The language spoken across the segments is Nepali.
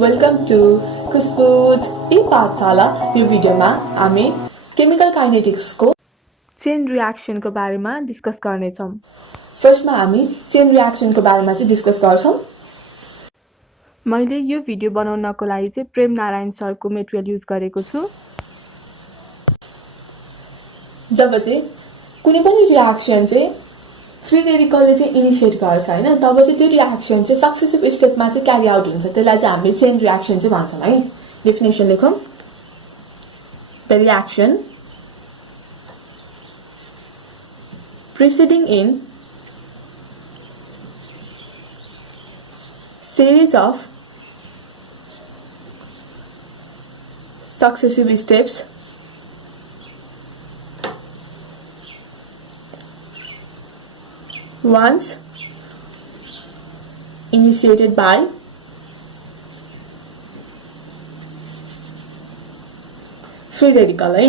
वेलकम टू खुशबुज ई पाठशाला। यो भिडियोमा हामी केमिकल काइनेटिक्सको चेन रियाक्सनको बारेमा डिस्कस गर्नेछौँ। फर्स्टमा हामी चेन रियाक्सनको बारेमा चाहिँ डिस्कस गर्छौँ। मैले यो भिडियो बनाउनको लागि चाहिँ प्रेम नारायण सरको मेटेरियल युज गरेको छु। जब चाहिँ कुनै पनि रियाक्सन चाहिँ फ्री रेडिकलले चाहिँ इनिशिएट गर्छ हैन, तब चाहिँ त्यो रियाक्सन चाहिँ सक्सेसिभ स्टेपमा चाहिँ क्यारी आउट हुन्छ। त्यसलाई चाहिँ हामीले चेन रियाक्सन चाहिँ भन्छौँ है। डेफिनेसन लेखौँ। The reaction preceding in series of successive steps once initiated by free radical है।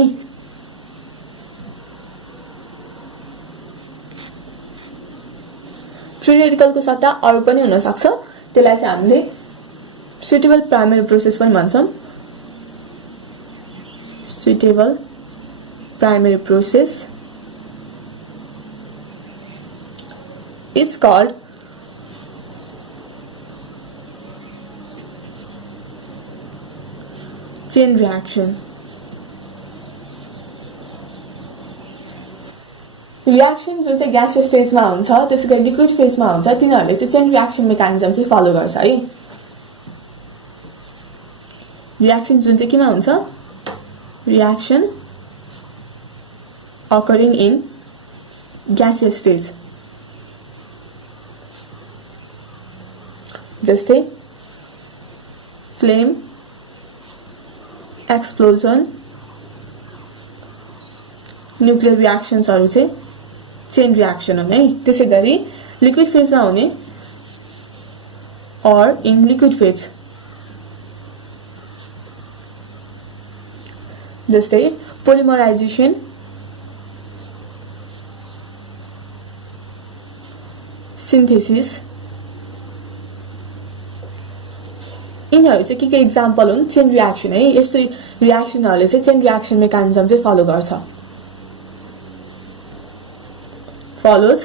फ्री रेडिकल को सट्टा अरु पनि हुन सक्छ। त्यसलाई चाहिँ हामीले सुटेबल प्राइमरी प्रोसेस पनि भन्छौं। Suitable primary process it's called chain reaction। Reaction जुन चाहिँ ग्यासियस फेजमा हुन्छ त्यसैगरी लिक्विड फेजमा हुन्छ तिनीहरूले चाहिँ चेन रियाक्सन मेकानिजम चाहिँ फलो गर्छ है। रियाक्सन जुन चाहिँ केमा हुन्छ, reaction occurring in gaseous phase, जस्तै फ्लेम, एक्सप्लोजन, न्युक्लियर रियाक्सन्सहरु चाहिँ चेन रियाक्सन हो है। त्यसैगरी लिक्विड फेजमा हुने और इन लिक्विड फेज, जस्तै पोलिमराइजेसन, सिन्थेसिस, यिनीहरू चाहिँ के एक्जाम्पल हुन् चेन रियाक्सन है। यस्तो रियाक्सनहरूले चाहिँ चेन रियाक्सन मेकानिजम चाहिँ फलो गर्छ। follows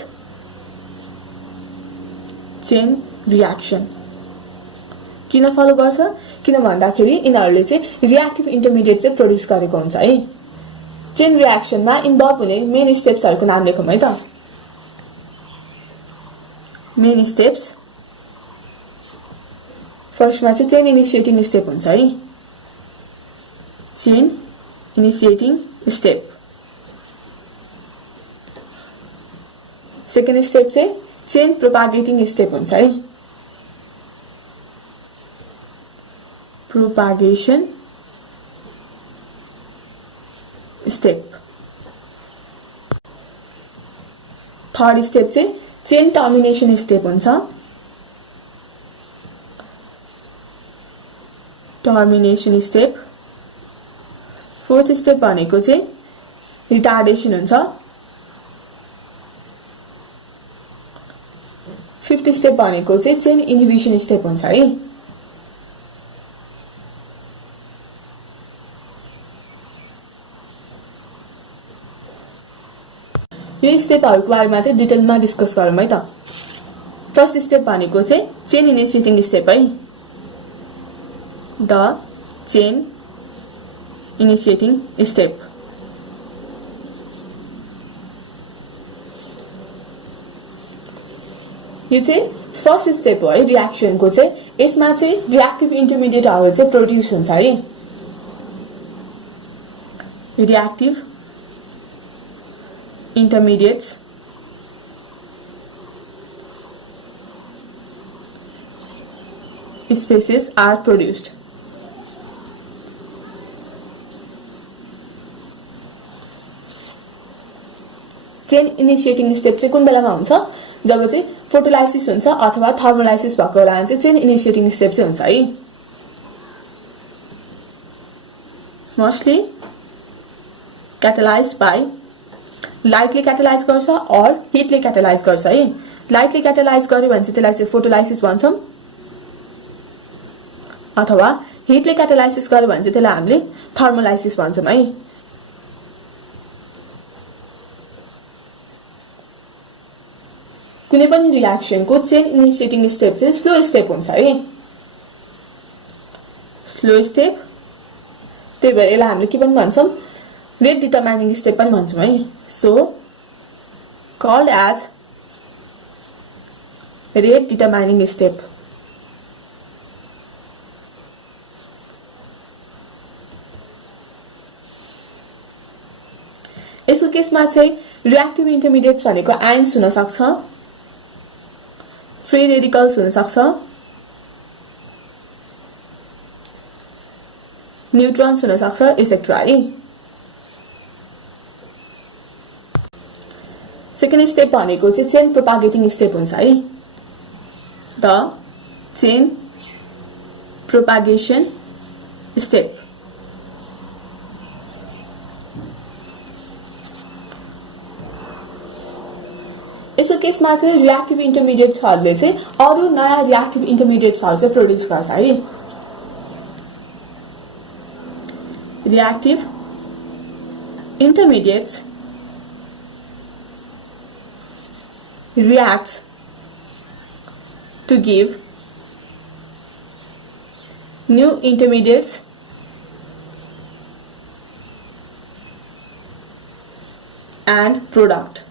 chain reaction। किन फलो गर्छ? किन भन्दाखेरि यिनीहरूले चाहिँ रिएक्टिभ इन्टरमिडिएट चाहिँ प्रोड्युस गरेको हुन्छ है। चेन रियाक्सनमा इन्भल्भ हुने मेन स्टेप्सहरुको नाम लेखौँ है त। मेन स्टेप्स फर्स्टमा चाहिँ चेन इनिशिएटिङ स्टेप हुन्छ है। Chain initiating step. Second step चाहिँ चेन प्रोपागेटिङ स्टेप हुन्छ है। Propagation step. थर्ड स्टेप चाहिँ चेन टर्मिनेसन स्टेप हुन्छ। Termination step. फोर्थ स्टेप भनेको चाहिँ रिटार्डेसन हुन्छ। फिफ्थ स्टेप भनेको चाहिँ चेन इन्हिबिसन स्टेप हुन्छ है। यो स्टेपहरुको बारेमा चाहिँ डिटेलमा डिस्कस गरौँ है त। फर्स्ट स्टेप भनेको चाहिँ चेन इनिशिएटिङ स्टेप है। The chain initiating step. यो चाहिँ फर्स्ट स्टेप हो है रियाक्सनको चाहिँ। यसमा चाहिँ रिएक्टिभ इन्टरमिडिएटहरु चाहिँ प्रोड्युस हुन्छ है। Reactive intermediates species are produced. Chain initiating step चाहिँ कुन बेलामा हुन्छ? जब चाहिँ फोटोलाइसिस हुन्छ अथवा थर्मोलाइसिस भएको बेलामा चाहिँ चेन इनिशिएटिङ स्टेप चाहिँ हुन्छ है। मोस्टली क्याटालाइज्ड बाइ लाइटले क्याटालाइज गर्छ और हिटले क्याटालाइज गर्छ है। लाइटले क्याटालाइज गर्यो भने चाहिँ त्यसलाई चाहिँ फोटोलाइसिस भन्छौं। अथवा हिटले क्याटालाइसिस गर्यो भने चाहिँ त्यसलाई हामीले थर्मोलाइसिस भन्छौँ है। कुनै पनि रियाक्सनको चेन इनिसिएटिङ स्टेप चाहिँ स्लो स्टेप हुन्छ है, स्लो स्टेप। त्यही भएर यसलाई हामीले के पनि भन्छौँ, रेट डिटरमाइनिङ स्टेप पनि भन्छौँ है। So called as rate determining step. यसको केसमा चाहिँ रिएक्टिभ इन्टरमिडिएट्स भनेको आयन्स हुन सक्छ, फ्री रेडिकल्स हुन सक्छ, न्यूट्रन्स हुन सक्छ, एसेट्रा है। सेकेन्ड स्टेप भनेको चाहिँ चेन प्रोपागेटिङ स्टेप हुन्छ है, द चेन प्रोपागेसन स्टेप। यसको केसमा चाहिँ रिएक्टिभ इन्टरमिडिएट्सहरूले चाहिँ अरू नयाँ रिएक्टिभ इन्टरमिडिएट्सहरू चाहिँ प्रोड्युस गर्छ है। Reactive intermediates reacts to give new intermediates and product.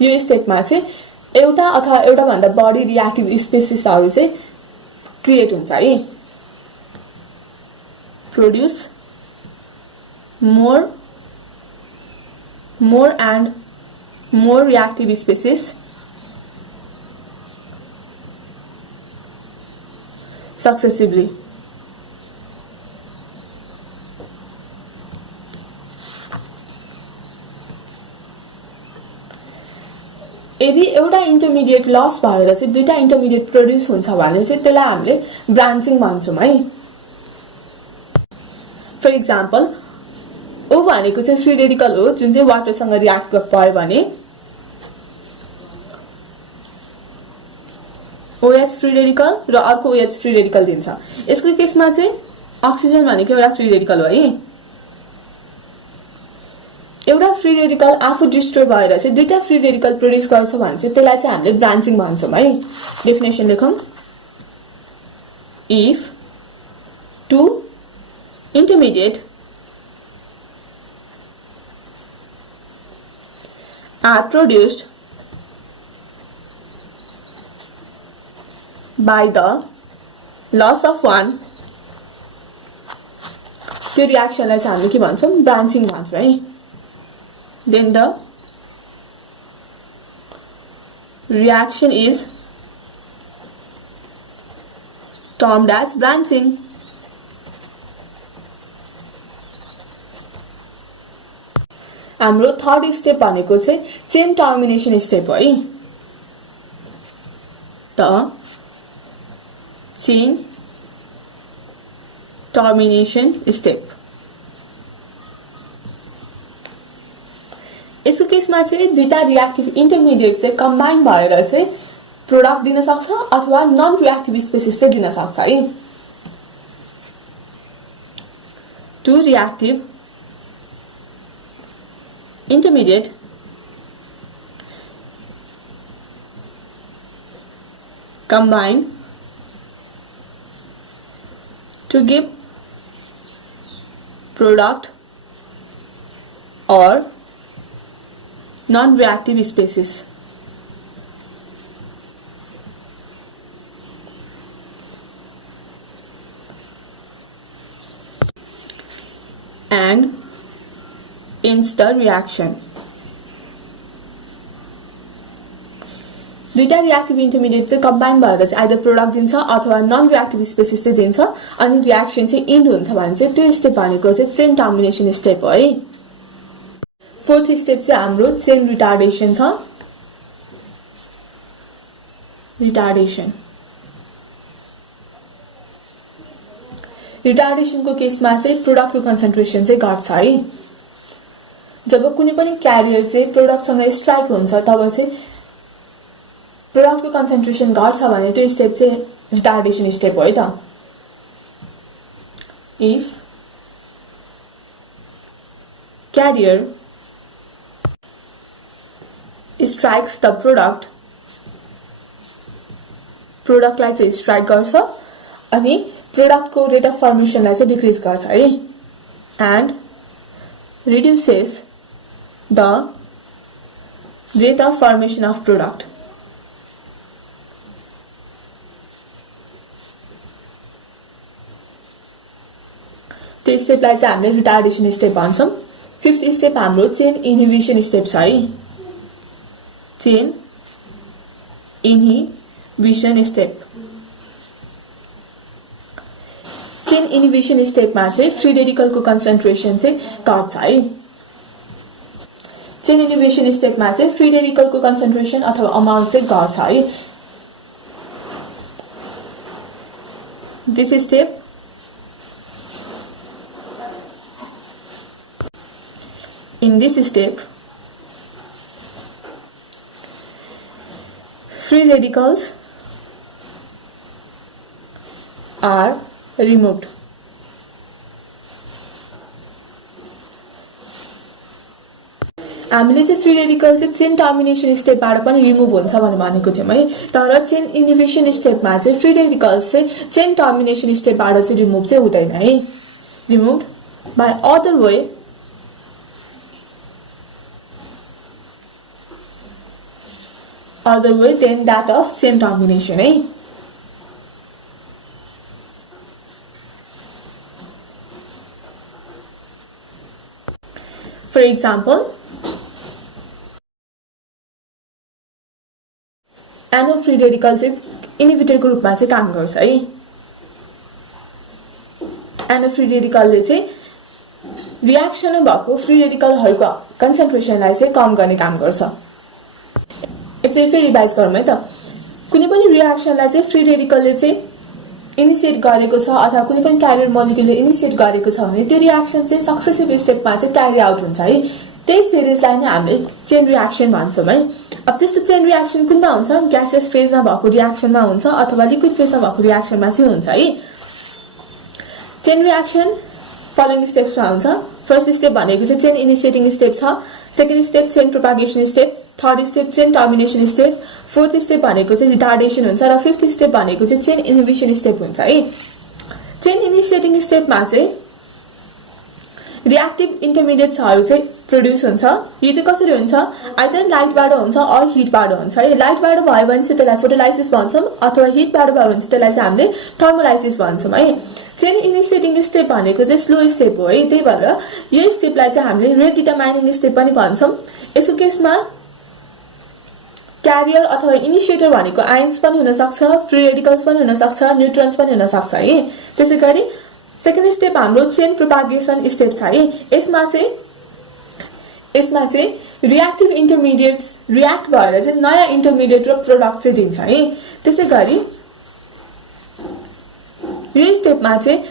यो स्टेपमा चाहिँ एउटा अथवा एउटा भन्दा बढी रिएक्टिभ स्पेसिसहरू चाहिँ क्रिएट हुन्छ है। Produce more and more reactive species successively. यदि एउटा इन्टरमिडिएट लस भएर चाहिँ दुईटा इन्टरमिडिएट प्रोड्युस हुन्छ भने चाहिँ त्यसलाई हामीले ब्रान्चिङ भन्छौँ है। फर इक्जाम्पल O भनेको चाहिँ फ्री रेडिकल हो जुन चाहिँ वाटरसँग रिएक्ट भयो भने OH फ्री रेडिकल र अर्को OH फ्री रेडिकल दिन्छ। यसको केसमा चाहिँ अक्सिजन भनेको एउटा फ्री रेडिकल हो है। एउटा फ्री रेडिकल आफू डिस्ट्रोय भएर चाहिँ दुईटा फ्री रेडिकल प्रोड्युस गर्छ भने चाहिँ त्यसलाई चाहिँ हामीले ब्रान्चिङ भन्छौँ है। डेफिनेसन लेखौँ, if two intermediate are produced by the loss of one, त्यो रिएक्सनलाई चाहिँ हामीले के भन्छौँ, ब्रान्चिङ भन्छौँ है। Then the reaction is termed as branching. हाम्रो थर्ड स्टेप भनेको चाहिँ चेन टर्मिनेसन स्टेप हो है। The chain termination step. यसको केसमा चाहिँ दुईटा रिएक्टिभ इन्टरमिडिएट चाहिँ कम्बाइन भएर चाहिँ प्रोडक्ट दिन सक्छ अथवा नन रिएक्टिभ स्पेसिस चाहिँ दिन सक्छ है। Two reactive intermediate combine to give product or non-reactive species. And ends the reaction. दुईटा रिएक्टिभ इन्टरमिडिएट चाहिँ कम्बाइन भएर चाहिँ आइदर प्रोडक्ट दिन्छ अथवा नन रिएक्टिभ स्पेसिस चाहिँ दिन्छ अनि रिएक्सन चाहिँ इन्ड हुन्छ भने चाहिँ त्यो स्टेप भनेको चाहिँ चेन टर्मिनेसन स्टेप हो है। फोर्थ स्टेप चाहिँ हाम्रो चेन रिटार्डेसन छ। रिटार्डेसन रिटार्डेसनको केसमा चाहिँ प्रोडक्टको कन्सन्ट्रेसन चाहिँ घट्छ है। जब कुनै पनि क्यारियर चाहिँ प्रोडक्टसँग स्ट्राइक हुन्छ तब चाहिँ प्रोडक्टको कन्सन्ट्रेसन घट्छ भने त्यो स्टेप चाहिँ रिटार्डेसन स्टेप हो है त। इफ carrier strikes the प्रोडक्टलाई चाहिँ स्ट्राइक गर्छ अनि प्रोडक्टको रेट अफ फर्मेसनलाई चाहिँ डिक्रिज गर्छ है, and reduces the rate of formation of product. त्यो स्टेपलाई चाहिँ हामीले रिटार्डेसन स्टेप भन्छौँ। फिफ्थ स्टेप हाम्रो चेन इन्हिबिसन स्टेप छ है, chain inhibition step. Chain inhibition स्टेपमा चाहिँ फ्री रेडिकलको कन्सन्ट्रेसन चाहिँ घट्छ है। चेन इन्हिबिसन स्टेपमा चाहिँ फ्री रेडिकलको कन्सन्ट्रेसन अथवा अमाउन्ट चाहिँ घट्छ है। This step in this step free radicals are removed। हामीले चाहिँ फ्री रेडिकल चाहिँ चेन टर्मिनेसन स्टेपबाट पनि रिमुभ हुन्छ भनेको थियौँ है, तर चेन इन्हिबिसन स्टेपमा चाहिँ फ्री रेडिकल्स चाहिँ चेन टर्मिनेसन स्टेपबाट चाहिँ रिमुभ चाहिँ हुँदैन है। Remove by other way than that of chain termination है। For example, NO free radical चाहिँ इन्हिबिटरको रूपमा चाहिँ काम गर्छ है। एनो फ्री रेडिकलले चाहिँ रियाक्सनमा भएको फ्री रेडिकलहरूको कन्सन्ट्रेसनलाई चाहिँ कम गर्ने काम गर्छ। एकचोटि फेरि रिभाइज गरौँ है त। कुनै पनि रियाक्सनलाई चाहिँ फ्री रेडिकलले चाहिँ इनिसिएट गरेको छ अथवा कुनै पनि क्यारियर मोलिक्युलले इनिसिएट गरेको छ भने त्यो रियाक्सन चाहिँ सक्सेसिभ स्टेपमा चाहिँ क्यारी आउट हुन्छ है। त्यही सिरिजलाई नै हामीले चेन रियाक्सन भन्छौँ है। अब त्यस्तो चेन रियाक्सन कुनमा हुन्छ? ग्यासियस फेजमा भएको रियाक्सनमा हुन्छ अथवा लिक्विड फेजमा भएको रियाक्सनमा चाहिँ हुन्छ है। चेन रियाक्सन फलोइङ स्टेप्समा हुन्छ। फर्स्ट स्टेप भनेको चाहिँ चेन इनिसिएटिङ स्टेप छ, second step chain propagation step, third step chain termination step, fourth step भनेको चाहिँ रिटार्डेसन हुन्छ र फिफ्थ स्टेप भनेको चाहिँ चेन इन्हिबिसन स्टेप हुन्छ है। चेन इनिसिएटिङ स्टेपमा चाहिँ रिएक्टिभ इन्टरमिडिएट्सहरू चाहिँ प्रोड्युस हुन्छ। यो चाहिँ कसरी हुन्छ? आइदर लाइटबाट हुन्छ अर हिटबाट हुन्छ है। लाइटबाट भयो भने चाहिँ त्यसलाई फोटोलाइसिस भन्छौँ अथवा हिटबाट भयो भने चाहिँ त्यसलाई चाहिँ हामीले थर्मोलाइसिस भन्छौँ है। चेन इनिसिएटिङ स्टेप भनेको चाहिँ स्लो स्टेप हो है, त्यही भएर यो स्टेपलाई चाहिँ हामीले रेट डिटरमाइनिङ स्टेप पनि भन्छौँ। यसको केसमा क्यारियर अथवा इनिसिएटर भनेको आयन्स पनि हुनसक्छ, फ्री रेडिकल्स पनि हुनसक्छ, न्युट्रोन्स पनि हुनसक्छ है। त्यसै गरी सेकेन्ड स्टेप हाम्रो चेन प्रोपागेसन स्टेप छ है। यसमा चाहिँ रिएक्टिभ इन्टरमिडिएट्स रिएक्ट भएर चाहिँ नयाँ इन्टरमिडिएट र प्रोडक्ट चाहिँ दिन्छ है। त्यसै गरी यो स्टेपमा चाहिँ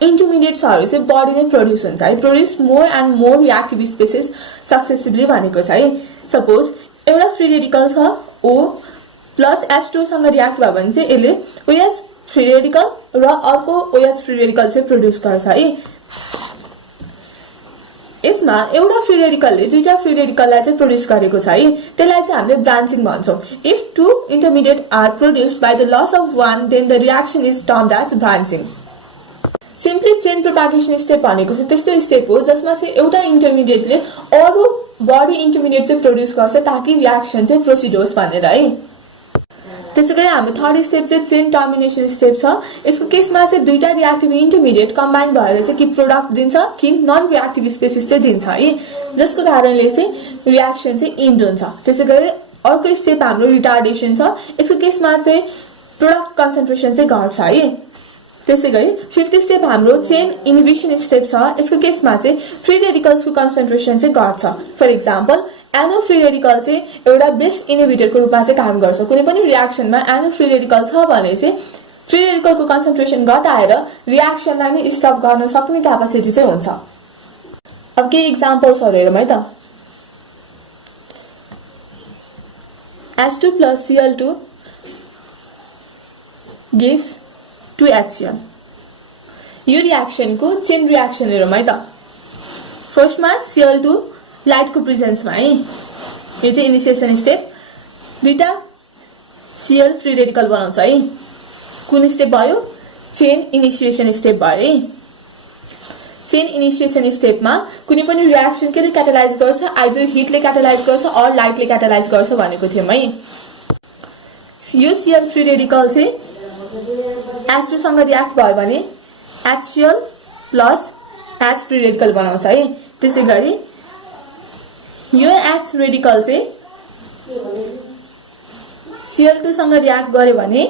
इन्टरमिडिएट्सहरू चाहिँ बडी नै प्रोड्युस हुन्छ है। Produce more and more reactive species successively भनेको छ है। सपोज एउटा फ्री रेडिकल छ O प्लस H2 सँग रिएक्ट भयो भने चाहिँ यसले OH फ्री रेडिकल र अर्को OH फ्री रेडिकल चाहिँ प्रोड्युस गर्छ है। यसमा एउटा फ्री रेडिकलले दुईटा फ्री रेडिकललाई चाहिँ प्रोड्युस गरेको छ है। त्यसलाई चाहिँ हामीले ब्रान्चिङ भन्छौँ। If two intermediate are produced by the loss of one then the reaction is termed as branching. Simply chain propagation step भनेको चाहिँ त्यस्तो स्टेप हो जसमा चाहिँ एउटा इन्टरमिडिएटले अरू बडी इन्टरमिडिएट चाहिँ प्रोड्युस गर्छ ताकि रिएक्सन चाहिँ प्रोसिड होस् भनेर है। त्यसै गरी हाम्रो थर्ड स्टेप चाहिँ चेन टर्मिनेसन स्टेप छ। यसको केसमा चाहिँ दुईटा रिएक्टिभ इन्टरमिडिएट कम्बाइन भएर चाहिँ कि प्रोडक्ट दिन्छ कि नन रिएक्टिभ स्पेसिस चाहिँ दिन्छ है, जसको कारणले चाहिँ रिएक्सन चाहिँ इन्ड हुन्छ। त्यसै गरी अर्को स्टेप हाम्रो रिटार्डेसन छ। यसको केसमा चाहिँ प्रोडक्ट कन्सन्ट्रेसन चाहिँ घट्छ है। त्यसै गरी फिफ्थ स्टेप हाम्रो चेन इन्हिबिसन स्टेप छ। यसको केसमा चाहिँ फ्री रेडिकल्सको कन्सन्ट्रेसन चाहिँ घट्छ। For example NO free radical चाहिँ एउटा बेस्ट इन्हिबिटरको रूपमा चाहिँ काम गर्छ। कुनै पनि रिएक्सनमा एनो फ्री रेडिकल छ भने चाहिँ फ्री रेडिकलको कन्सन्ट्रेसन घटाएर रिएक्सनलाई नै स्टप गर्न सक्ने क्यापासिटी चाहिँ हुन्छ। अब केही इक्जाम्पल्सहरू हेरौँ है त। H2 plus Cl2 gives 2HCl. यो रिएक्सन को चेन रिएक्सन हेरौँ है त। फर्स्टमा Cl2 लाइट को प्रेजेन्समा है, यो चाहिँ इनिसिएसन स्टेप। दुईटा Cl फ्री रेडिकल बनाउँछ है। कुन स्टेप भयो? चेन इनिसिएसन स्टेप भयो है। चेन इनिसिएसन स्टेपमा कुनै पनि रिएक्सन केले क्याटालाइज गर्छ? आइदर हिटले क्याटालाइज गर्छ अर लाइटले क्याटालाइज गर्छ भनेको थियौँ है। यो Cl फ्री रेडिकल चाहिँ H2 सँग रिएक्ट भयो भने HCl plus H free radical बनाउँछ है। त्यसैगरी यो H रेडिकल चाहिँ Cl2 सँग रिएक्ट गर्यो भने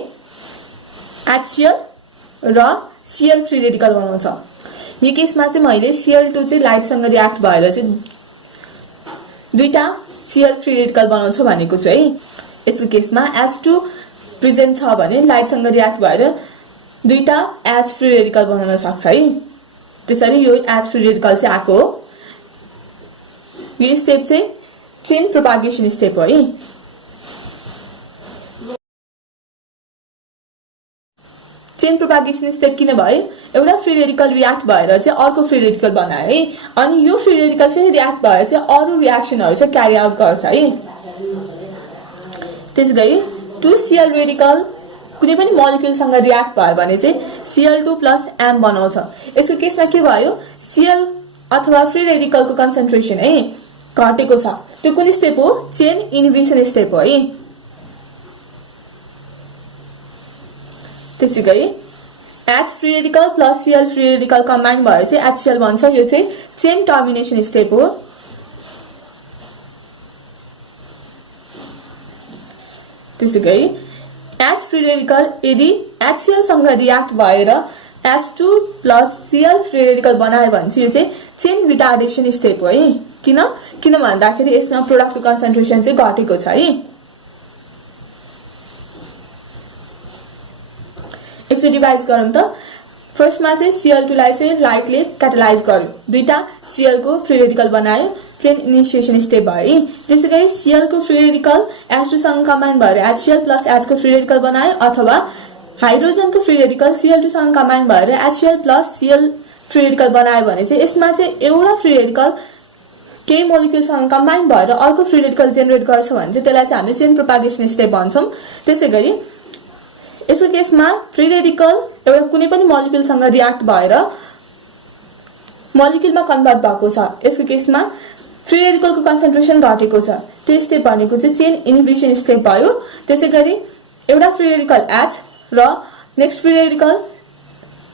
HCl र Cl फ्री रेडिकल बनाउँछ। यो केसमा चाहिँ मैले Cl2 चाहिँ लाइटसँग रिएक्ट भएर चाहिँ दुईटा Cl फ्री रेडिकल बनाउँछ भनेको छु है। यसको केसमा H2 प्रेजेन्ट छ भने लाइटसँग रिएक्ट भएर दुईटा H फ्री रेडिकल बनाउन सक्छ है। त्यसरी यो H फ्री रेडिकल चाहिँ आएको हो। यो स्टेप चाहिँ चेन प्रोपागेसन स्टेप हो है। चेन प्रोपागेसन स्टेप किन भयो? एउटा फ्री रेडिकल रिएक्ट भएर चाहिँ अर्को फ्री रेडिकल बनायो है, अनि यो फ्री रेडिकल फेरि रिएक्ट भएर चाहिँ अरू रिएक्सनहरु चाहिँ क्यारी आउट गर्छ है। त्यसैगरी 2Cl रेडिकल कुनै पनि मोलिक्युलसँग रिएक्ट भयो भने चाहिँ Cl2 प्लस M बनाउँछ। यसको केसमा के भयो? Cl अथवा फ्री रेडिकलको कन्सन्ट्रेसन है घटेको छ। त्यो कुन स्टेप हो? चेन इन्हिबिसन स्टेप हो है। त्यसैगरी H free radical plus Cl free radical combine भएर चाहिँ HCl बन्छ। यो चाहिँ चेन टर्मिनेसन स्टेप हो। त्यसैगरी H फ्री रेडिकल यदि HCl सँग रिएक्ट भएर H2 plus Cl free radical बनायो भने चाहिँ यो चाहिँ चेन रिटार्डेसन स्टेप हो है। किन भन्दाखेरि यसमा प्रोडक्टको कन्सन्ट्रेसन चाहिँ घटेको छ है। एकचोटि रिभाइज गरौँ त। फर्स्टमा चाहिँ Cl2 लाई चाहिँ लाइटले क्याटालाइज गर्यो, दुईटा Cl को फ्री रेडिकल बनायो, चेन इनिसिएसन स्टेप भयो है। त्यसैगरी Cl को फ्री रेडिकल H2 सँग कम्बाइन भएर HCl प्लस H को फ्री रेडिकल बनायो, अथवा हाइड्रोजन को फ्री रेडिकल Cl2 सँग कम्बाइन भएर HCl plus Cl free radical बनायो भने चाहिँ यसमा चाहिँ एउटा फ्री रेडिकल केही मोलिक्युलसँग कम्बाइन भएर अर्को फ्री रेडिकल जेनेरेट गर्छ भने चाहिँ त्यसलाई चाहिँ हामी चेन प्रोपागेसन स्टेप भन्छौं। त्यसैगरी यसको केसमा फ्री रेडिकल एउटा कुनै पनि मोलिक्युलसँग रिएक्ट भएर मोलिक्युलमा कन्भर्ट भएको छ। यसको केसमा फ्री रेडिकलको कन्सन्ट्रेसन घटेको छ। त्यो स्टेप भनेको चाहिँ चेन इन्हिबिसन स्टेप भयो। त्यसैगरी एउटा फ्री रेडिकल H र next free radical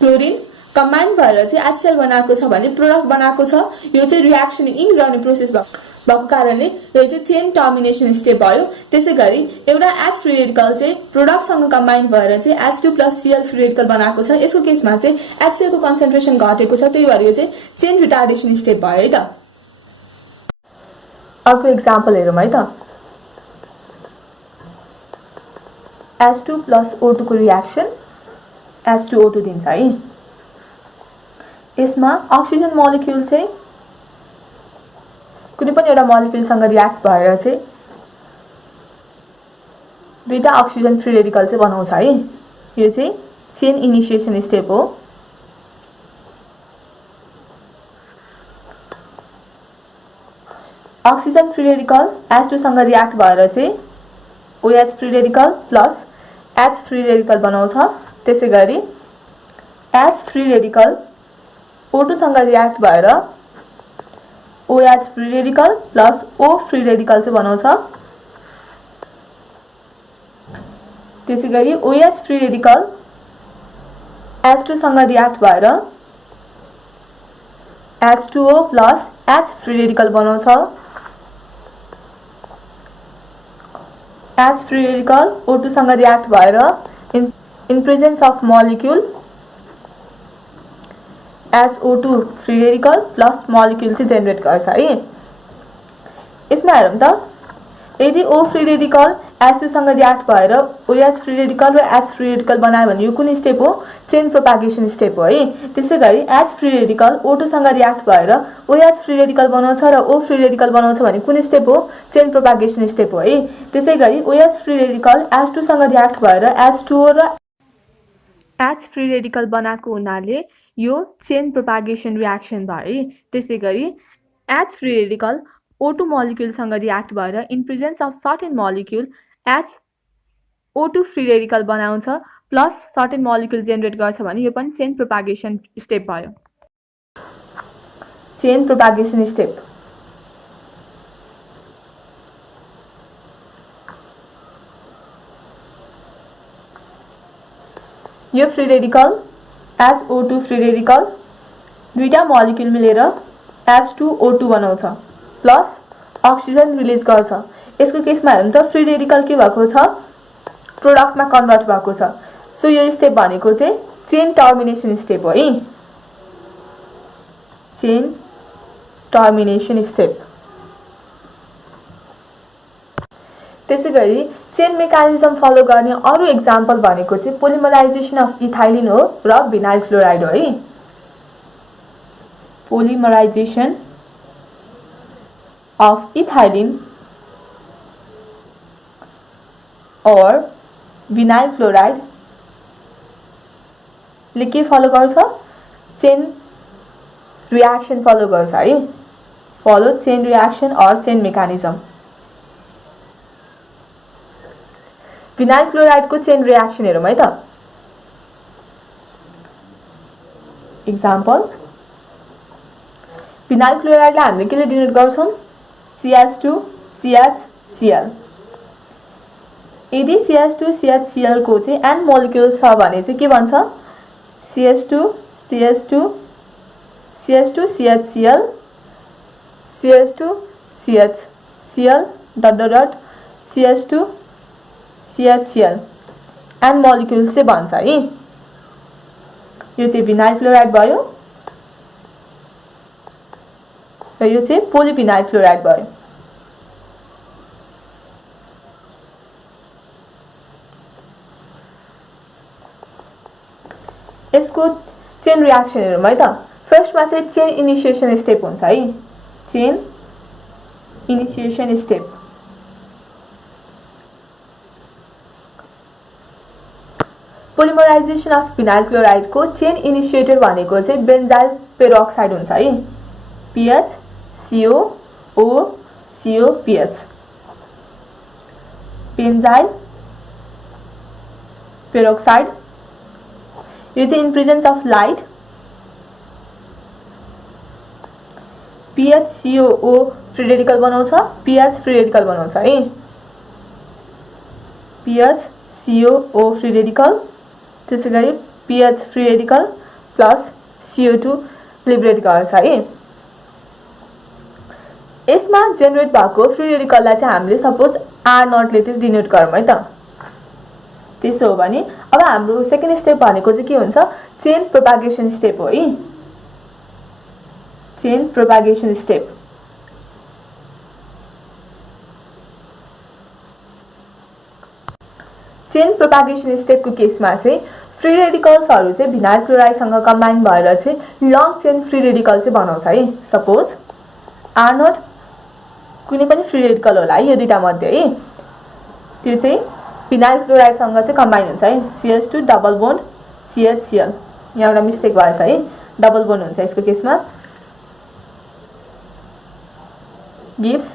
chlorine combine भएर चाहिँ HCl बनाएको छ भने प्रोडक्ट बनाएको छ। यो चाहिँ रिएक्सन इन गर्ने प्रोसेस भएको कारणले यो चाहिँ चेन टर्मिनेसन स्टेप भयो। त्यसैगरी एउटा H फ्री रेडिकल चाहिँ प्रोडक्टसँग कम्बाइन भएर चाहिँ H2 plus Cl free radical बनाएको छ। यसको केसमा चाहिँ HCl को कन्सन्ट्रेसन घटेको छ, त्यही भएर यो चाहिँ चेन रिटार्डेसन स्टेप भयो है त। अर्को एक्जाम्पल हेरौँ है त। H2 प्लस O2 को रिएक्सन H2O2 दिन्छ है। यसमा अक्सिजन मोलिक्युल चाहिँ कुनै पनि एउटा मोलिक्युलसँग रिएक्ट भएर चाहिँ दुईटा अक्सिजन फ्री रेडिकल चाहिँ बनाउँछ है। यो चाहिँ चेन इनिसिएसन स्टेप हो। अक्सिजन फ्री रेडिकल H2 सँग रिएक्ट भएर चाहिँ OH free radical plus H free radical बनाउँछ। त्यसैगरी H फ्री रेडिकल O2 सँग रिएक्ट भएर OH free radical plus O free radical चाहिँ बनाउँछ। त्यसैगरी OH फ्री रेडिकल H2 सँग रिएक्ट भएर H2O plus H free radical बनाउँछ। H फ्री रेडिकल O2 सँग रिएक्ट भएर in presence of molecule HO2 free radical plus molecule चाहिँ जेनेरेट गर्छ है। यसमा हेरौँ त, यदि O फ्री रेडिकल H2 सँग रियाक्ट भएर OH फ्री रेडिकल र H फ्री रेडिकल बनायो भने यो कुन स्टेप हो? चेन प्रोपागेसन स्टेप हो है। त्यसैगरी H फ्री रेडिकल O2 सँग रियाक्ट भएर OH फ्री रेडिकल बनाउँछ र O फ्री रेडिकल बनाउँछ भने कुन स्टेप हो? चेन प्रोपागेसन स्टेप हो है। त्यसैगरी OH फ्री रेडिकल H2 सँग रियाक्ट भएर H2O र H फ्री रेडिकल बनाएको हुनाले यो चेन प्रोपागेसन रियाक्सन भयो है। त्यसैगरी H free radical O2 molecule सँग रियाक्ट भएर in presence of certain molecule HO2 free radical बनाउँछ प्लस सर्टेन मोलिक्युल जेनेरेट गर्छ भने यो पनि चेन प्रोपागेसन स्टेप भयो। Chain propagation step. यो free radical HO2 free radical दुईटा मोलिक्युल मिलेर H2O2 बनाउँछ प्लस अक्सिजन रिलिज गर्छ। यसको केसमा हेर्नु त फ्री रेडिकल के भएको छ? प्रोडक्टमा कन्भर्ट भएको छ। सो यो स्टेप भनेको चाहिँ चेन टर्मिनेसन स्टेप हो है। Chain termination step. त्यसैगरी चेन मेकानिजम फलो गर्ने अरु एक्जाम्पल भनेको चाहिँ पोलिमराइजेसन अफ इथाइलिन हो र भिनाइल क्लोराइड हो है। पोलिमराइजेसन अफ इथाइलिन और विनाइल क्लोराइड ले के फलो गर्छ? चेन रियाक्सन फलो गर्छ है। फलो चेन रियाक्सन और चेन मेकानिजम। विनाइल क्लोराइड को चेन रियाक्सन हेरौँ है त। एक्जाम्पल विनाइल क्लोराइडलाई हामीले केले डिनोट गर्छौं? CH2 CHCl। यदि CH2 CHCl को चाहिँ N मोलिक्युल छ भने चाहिँ के भन्छ? CH2 CH2 CH2 CHCl CH2 CHCl dot dot dot CH2 CHCl N molecule चाहिँ भन्छ है। यो चाहिँ विनाइल क्लोराइड भयो र यो चाहिँ पोलिभिनाइल क्लोराइड भयो। यसको चेन रियाक्सन हेरौँ है त। फर्स्टमा चाहिँ चेन इनिशिएसन स्टेप हुन्छ है। Chain initiation step. Polymerisation of vinyl chloride को चेन इनिशिएटर भनेको चाहिँ बेन्जाइल पेरोक्साइड हुन्छ है। PHCOOCOPH benzyl peroxide. यो चाहिँ in presence of light PHCOO free radical बनाउँछ, PH फ्री रेडिकल बनाउँछ है। PHCOO फ्री रेडिकल त्यसैगरी PH free radical plus CO2 liberate गर्छ है। यसमा जेनेरेट भएको फ्री रेडिकललाई चाहिँ हामीले सपोज R0 ले चाहिँ डिनोट गरौँ है त। त्यसो हो भने अब हाम्रो सेकेन्ड स्टेप भनेको चाहिँ के हुन्छ? चेन प्रोपागेसन स्टेप हो है। Chain propagation step. Chain propagation step को केसमा चाहिँ फ्री रेडिकल्सहरु चाहिँ भिनाइल क्लोराइड सँग कम्बाइन भएर चाहिँ लङ चेन फ्री रेडिकल चाहिँ बनाउँछ है। सपोज R0 कुनै पनि फ्री रेडिकल होला है यो दुईटा मध्ये है। त्यो चाहिँ भिनाइल क्लोराइड सँग चाहिँ कम्बाइन हुन्छ है। CH2 double bond CHCl। यहाँ एउटा मिस्टेक भएछ है। डबल बोन्ड हुन्छ यसको केसमा। गिव्स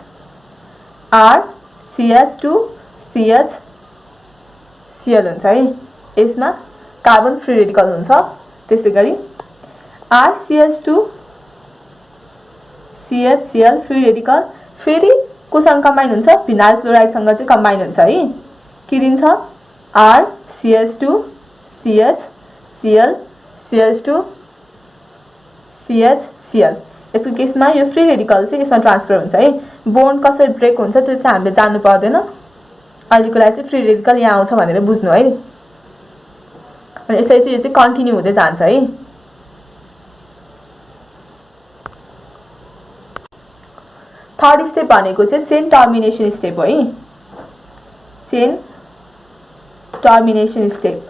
R CH2 CHCl हुन्छ है। यसमा कार्बन फ्री रेडिकल हुन्छ। त्यसैगरी R CH2 CHCl free radical फेरि कोसँग कम्बाइन हुन्छ? भिनाइल क्लोराइड सँग चाहिँ कम्बाइन हुन्छ है। के दिन्छ? R CH2 CHCl CH2 CHCl। यसको केसमा यो फ्री रेडिकल चाहिँ यसमा ट्रान्सफर हुन्छ है। बोन्ड कसरी ब्रेक हुन्छ त्यो चाहिँ हामीले जान्नु पर्दैन। अहिलेको लागि चाहिँ फ्री रेडिकल यहाँ आउँछ भनेर बुझ्नु है। अनि यसरी चाहिँ यो चाहिँ कन्टिन्यू हुँदै जान्छ है। थर्ड स्टेप भनेको चाहिँ चेन टर्मिनेसन स्टेप हो है। Chain termination step.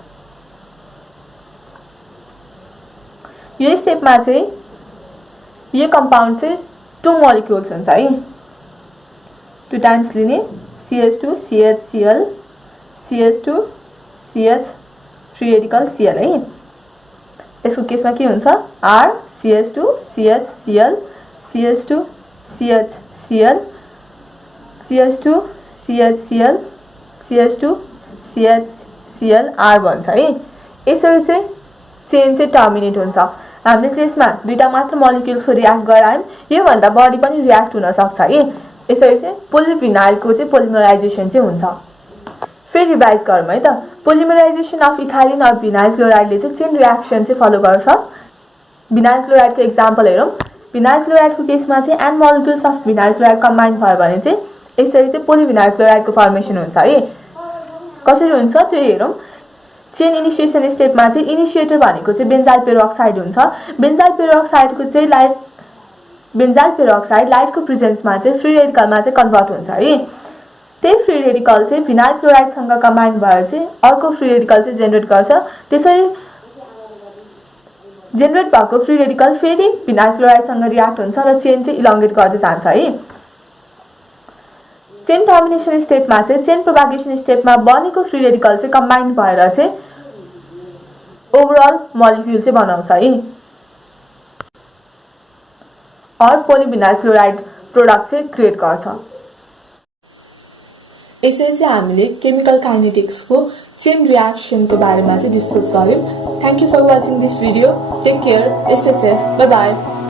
यो स्टेपमा चाहिँ यो कम्पाउन्ड चाहिँ 2 मोलिक्युल्स हुन्छ है, 2 टाइम्स लिने CH2 CHCl CH2 CH free radical Cl है। यसको केसमा के हुन्छ R CH2 CHCl CH2 CHCl CH2 CHCl CH2 CHCl R बन्छ है। यसरी चाहिँ चेन चाहिँ टर्मिनेट हुन्छ। हामीले चाहिँ यसमा 2टा मात्र मोलिक्युल्सको रियाक्ट गरायौं, यो भन्दा बढी पनि रियाक्ट हुन सक्छ है। यसरी चाहिँ पोलिभिनाइलको चाहिँ पोलिमराइजेसन चाहिँ हुन्छ। फेरि रिभाइज गरौँ है त। पोलिमराइजेसन अफ इथाइलिन अर भिनाइल क्लोराइडले चाहिँ चेन रियाक्सन चाहिँ फलो गर्छ। भिनाइल क्लोराइडको एक्जाम्पल हेरौँ। भिनाइल क्लोराइडको केसमा चाहिँ n molecules of vinyl chloride combine भयो भने चाहिँ यसरी चाहिँ पोलिभिनाइल क्लोराइडको फर्मेसन हुन्छ है। कसरी हुन्छ त्यो हेरौँ। चेन इनिसिएसन स्टेपमा चाहिँ इनिसिएटर भनेको चाहिँ बेन्जाइल पेरोक्साइड हुन्छ। बेन्जाइल पेरोक्साइडको चाहिँ बेन्जाइल पेरोक्साइड लाइटको प्रेजेन्समा चाहिँ फ्री रेडिकलमा चाहिँ कन्भर्ट हुन्छ है। त्यही फ्री रेडिकल चाहिँ भिनाइल क्लोराइडसँग कम्बाइन भएर चाहिँ अर्को फ्री रेडिकल चाहिँ जेनेरेट गर्छ। त्यसरी जेनेरेट भएको फ्री रेडिकल फेरि भिनाइल क्लोराइडसँग रियाक्ट हुन्छ र चेन चाहिँ इलोंगेट गर्दै जान्छ है। चेन टर्मिनेसन स्टेपमा चाहिँ चेन प्रोपागेसन स्टेपमा बनेको फ्री रेडिकल चाहिँ कम्बाइन भएर चाहिँ ओभरअल मोलिक्युल चाहिँ बनाउँछ है, और पोलिभिनाइल क्लोराइड प्रोडक्ट चाहिँ क्रिएट गर्छ। यसरी चाहिँ हामीले केमिकल काइनेटिक्सको चेन रियाक्सनको बारेमा चाहिँ डिस्कस गर्यौं। Thank you for watching this video. Take care, stay safe, bye bye.